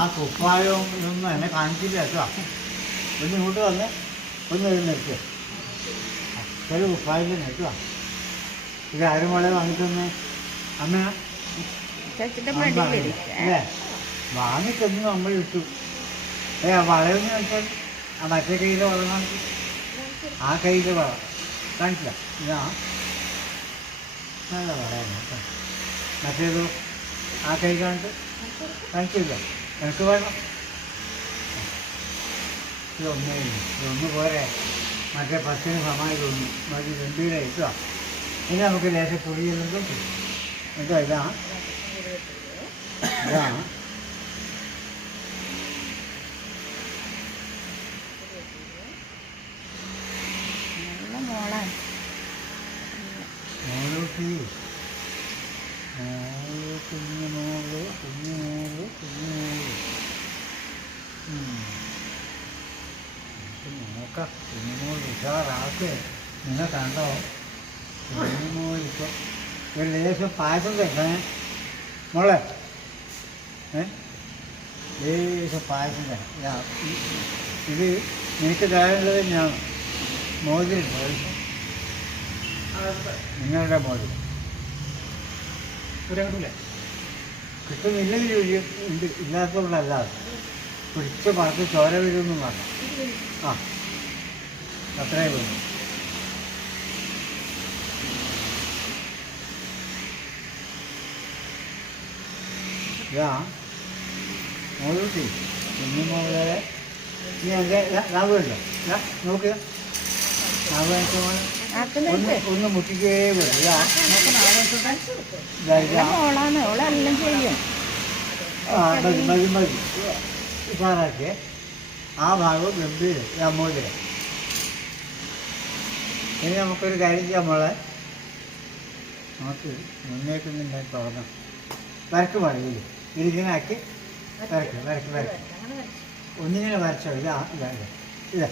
ആ കുപ്പായവും ഇതൊന്നും എന്നെ കാണിച്ചില്ല കേട്ടോ. ഒന്ന് ഇങ്ങോട്ട് വന്ന് ഒന്ന് എഴുന്നേറ്റ് ഒരു കുപ്പായത്തിൽ കേട്ടോ. ഇത് ആരും മോളെ വാങ്ങിത്തന്നെ അമ്മ അല്ലേ? വാങ്ങിത്തന്ന് നമ്മൾ ഇട്ടു. വളയെന്ന് വെച്ചാൽ ആ മറ്റേ കയ്യിലെ വളം കാണിച്ചു. ആ കയ്യിലെ വളം കാണിച്ചില്ല. ഇതാ നല്ല വളയാണ് കേട്ടോ. മറ്റേതോ ആ കൈ കാണിച്ചില്ല. എനിക്ക് വേണം ഇതൊന്ന് പോരെ. മറ്റേ 10 സമായി തോന്നി മതി 2 കിലോ ഇട്ടോ. ഇനി നമുക്ക് ലേശം പൊടിയെല്ലാം കിട്ടും കേട്ടോ. ഇതാണ് മോളൂട്ടി കുഞ്ഞുമോള് നോക്കാം. കുഞ്ഞുമോൾ ഉഷാറാക്ക്. നിങ്ങൾ കണ്ടോ കുഞ്ഞുമോൾ? ഇപ്പോൾ ഒരു ലേശം പായസം തരണേ മോളെ. ലേശം പായസം തരാം. ഇത് എനിക്ക് തരാനുള്ളത് ഞാൻ മോതിരുണ്ട്. നിങ്ങളുടെ മോതിരം കിട്ടുന്നില്ലെങ്കിൽ ഉണ്ട്. ഇല്ലാത്തതുകൊണ്ടല്ലാതെ പിടിച്ച് പറത്ത് ചോര വരുമെന്നും വേണ്ട. ആ അത്രേ വേണം. ഇതാ മോളൂട്ടി കുഞ്ഞുമോളെ. നീ എൻ്റെ ലാഭമുണ്ടോ? നോക്കുക ഒന്ന് മുട്ടിക്കേ വരും. മതി മതി ഉഷാറാക്കിയേ. ആ ഭാഗവും ഗംഭീരം രാമോദരം. ഇനി നമുക്കൊരു കാര്യം ചെയ്യാം മോളെ. നമുക്ക് മുന്നേക്ക് നിന്ന് തുടങ്ങാം. വരക്ക് പറയില്ലേ ഇതിങ്ങനെ ആക്കി വരക്ക് ഒന്നിങ്ങനെ വരച്ചോ. ഇതാ ഇതാ ഇതാ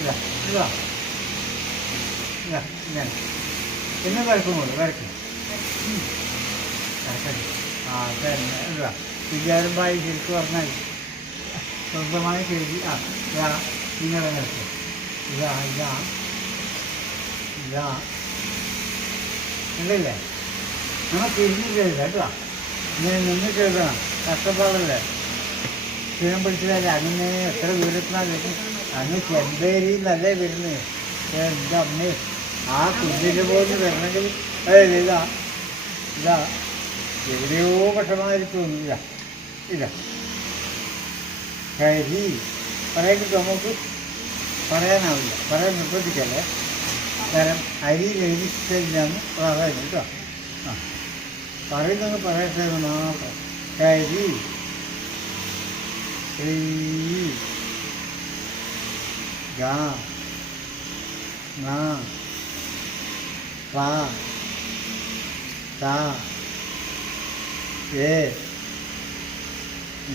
ഇതാ ഇതാ ഇതാ ഇങ്ങനെ പിന്നെ വരക്കുമല്ലോ വരക്കും. ആ തന്നെ ഇതാ വിചാരമായി ശരിക്കും പറഞ്ഞാൽ സ്വന്തമായി ശരി. ആ ഇതാ ഇങ്ങനെ വരക്കും. ഇതാ ഇതാ ഇതാ ഉണ്ടല്ലേ? നമ്മൾ തിരിഞ്ഞിട്ടില്ല കേട്ടോ. ഇങ്ങനെ നിന്നിട്ട് എഴുതണം. കഷ്ടപ്പാടല്ലേ? ക്ഷീണം പിടിച്ചതല്ലേ? അങ്ങനെ എത്ര ദൂരത്തിനാണ് അങ്ങ് ചെമ്പേരിയിൽ നിന്നല്ലേ വരുന്നത്. എൻ്റെ അമ്മേ ആ കുഞ്ഞിന് പോലും വരണമെങ്കിൽ ഇതാ ഇതാ എവിടെയോ പക്ഷമായിരിക്കും തോന്നുന്നില്ല. ഇല്ല കരി പറയാൻ നമുക്ക് പറയാനാവില്ല. പറയാൻ നിർബന്ധിക്കല്ലേ. കാരണം അരി കഴിച്ചില്ലാന്ന് പറയുന്നു കേട്ടോ. ആ പറയുന്നത് പറയട്ടെ മാത്രം. കരി ഗാ ങ പ ത എ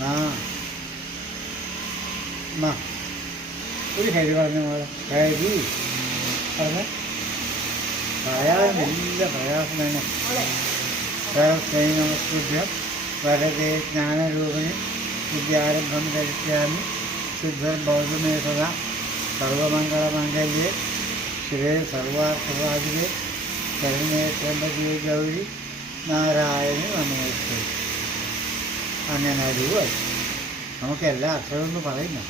ന മ. ഒരു കരി പറഞ്ഞ പോലെ കരി പറഞ്ഞ പറയാൻ വലിയ പ്രയാസം തന്നെ. നമസ്കൃത്യം വരദേ ജ്ഞാനരൂപിണി വിദ്യാരംഭം ധരിച്ചാമി ശുദ്ധം ബൗദ്ധമേ സദാ സർവമംഗളമംഗല്യേ ശിവേ സർവാർത്ഥസാധികേ ശരണ്യേ ത്രയംബകേ ഗൗരി നാരായണി നമോസ്തുതേ. അങ്ങനെ രൂപമായി നമുക്ക് എല്ലാ അക്ഷരവും എന്ന് പറയുന്നു.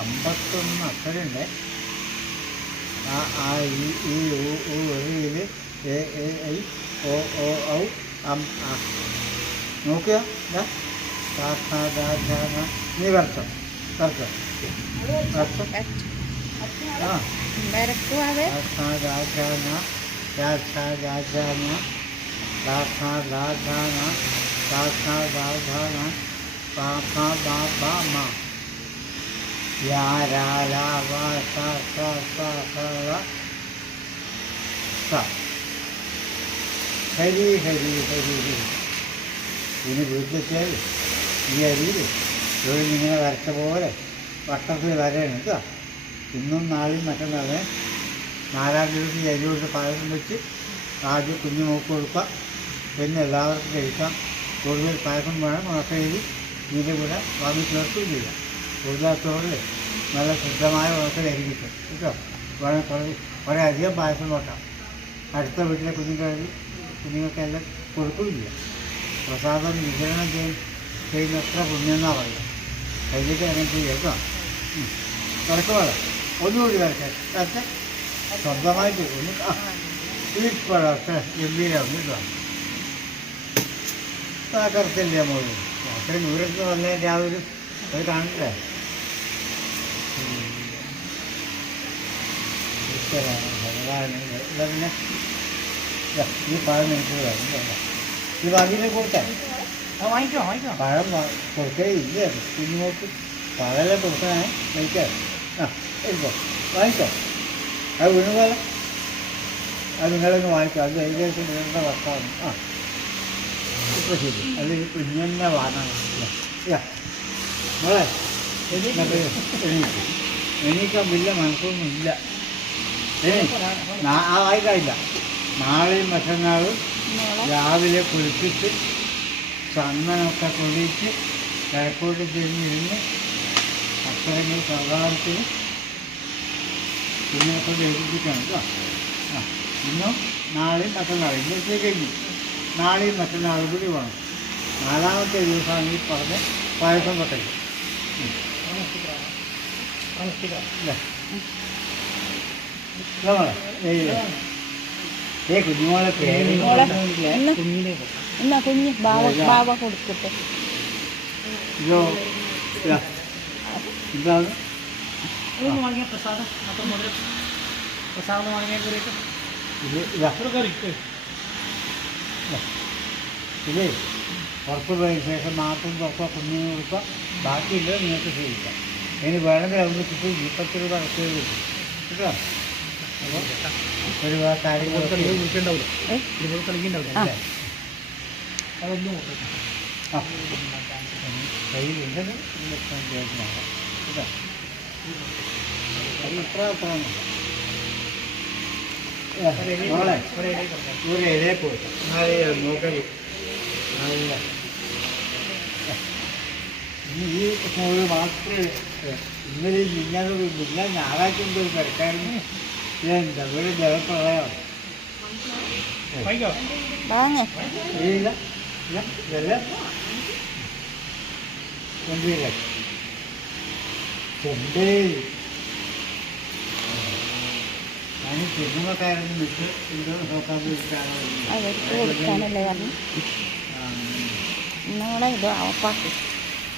51 അക്ഷരമുണ്ട്. ആ ഈ ഊ ഋയിൽ എ ഐ ഓ ഔ അം ആ. നോക്കുക നീ വരച്ചോ വരച്ചോ വരച്ചോ. ആ ഹരി ഹരി ഹരി ഹരി. ഇതിന് വീട്ടിലെത്തിയാൽ ഈ അരിയിൽ ഇങ്ങനെ വരച്ച പോലെ വട്ടത്തിൽ വരയാണ് കേട്ടോ. ഇന്നും നാളെയും മറ്റന്നാളെ 4-ാം ദിവസം ഈ അരി കൊണ്ട് പായസം വെച്ച് ആദ്യം കുഞ്ഞു നോക്കി കൊടുക്കുക. പിന്നെ എല്ലാവർക്കും കഴിക്കാം. കൂടുതൽ പായസം വേണം. ഉണക്കരി ഇതിൻ്റെ കൂടെ വാങ്ങി ചേർക്കുകയും ചെയ്യാം. കൂടുതലാത്തോറിൽ നല്ല ശുദ്ധമായ ഉണക്കലായിരിക്കും കേട്ടോ. വേണം കുറേയധികം പായസം നോക്കാം. അടുത്ത വീട്ടിലെ കുഞ്ഞുങ്ങൾക്കെല്ലാം കൊടുക്കുകയും ചെയ്യാം. പ്രസാദം വിതരണം ചെയ്യുന്ന എത്ര പുണ്യെന്നാണ് പറയുക. കഴിഞ്ഞിട്ട് അങ്ങനെ ചെയ്യുക കേട്ടോ. വരക്ക് വേണം ഒന്നുകൂടി വരട്ടെ സ്വന്തമായിട്ട് ഒന്ന് സ്വീറ്റ് പഴം അത്ര ഗംഭീരമാണ് കേട്ടോ. കറുത്തല്ലേ മോള് അത്രയും ദൂരത്ത് വന്നതിൻ്റെ ആ ഒരു അത് കാണില്ലേ. പിന്നെ ഈ പഴം എനിക്ക് വേണം. ഈ വാങ്ങിയിട്ട് കൊടുത്തേ വാങ്ങിക്കോ പഴം കൊടുക്കേ ഇല്ല. കുഞ്ഞുമോക്ക് പഴമെല്ലാം കൊടുക്കണേ കഴിക്കാൻ. എടുക്കോ വാങ്ങിക്കോ. അത് വീണുപോലെ അത് നിങ്ങളൊന്ന് വാങ്ങിക്കോ. അത് ഏകദേശം വീണ്ട വർഷമാണ്. ഇപ്പോൾ ശരി. അത് കുഞ്ഞെന്നെ വാങ്ങണം. മോളെ എണീക്കാൻ വലിയ മനസ്സൊന്നുമില്ല. ആയില്ല. നാളെയും മറ്റന്നാളും രാവിലെ കുളിപ്പിച്ച് ചന്ദനമൊക്കെ കൊള്ളിച്ച് കിഴക്കോട്ട് തിരിഞ്ഞിരുന്ന് അത്രയും പ്രകാരത്തിന് കുഞ്ഞിനൊക്കെ എഴുതിപ്പിക്കണം കേട്ടോ. ഇന്നും നാളെയും മറ്റന്നാളും ഇന്നത്തെ കഴിഞ്ഞു. നാളെയും മറ്റന്നാളും കൂടി വേണം. നാലാമത്തെ ദിവസമാണ് ഈ പറഞ്ഞ പായസം വെക്കല്. കുഞ്ഞുമോളെ പേര് കുഞ്ഞ് ബാബ കൊടുക്കട്ടെ. ഇതോ ഇതാണ് വാങ്ങിയ പ്രസാദം പ്രസാദം വാങ്ങിയ ഇത് ഇതാ ഇതേ പുറത്ത് പോയതിന് ശേഷം മാത്രം പുറത്തോ കുഞ്ഞിന് കൊടുക്കുക. ബാക്കിയില്ല നിങ്ങൾക്ക് സ്വീകരിക്കാം. ഇനി വേണമെങ്കിൽ അവിടെ കിട്ടും. 20 രൂപ അടച്ചു കിട്ടും കേട്ടോ. അപ്പോൾ ഒരു കാര്യങ്ങളൊക്കെ കളിക്കുന്നുണ്ടാവില്ല. അതൊന്നും കയ്യിലുണ്ടെന്ന് കേട്ടോ. അത് ഇത്ര മോളെ ഒരു ഇലയെ പോയിട്ട് നോക്കല് ഈ ഫോണ് മാത്രമേ ഇന്നലെ ഇല്ല. ഞായറാഴ്ച എന്തോ ഒരു തിരക്കായിരുന്നു. എന്താ ഇവിടെ ജലപ്രളയം ഇല്ല ഇതെല്ലാം കൊണ്ടുവരില്ല. കൊണ്ടേ ഞാൻ സിനിമക്കാരന് വിട്ട് എന്തോ നോക്കാൻ അവർക്ക് കൊടുക്കാനല്ലേ പറഞ്ഞു. നിങ്ങളെ ഇതോ അവപ്പാക്ക്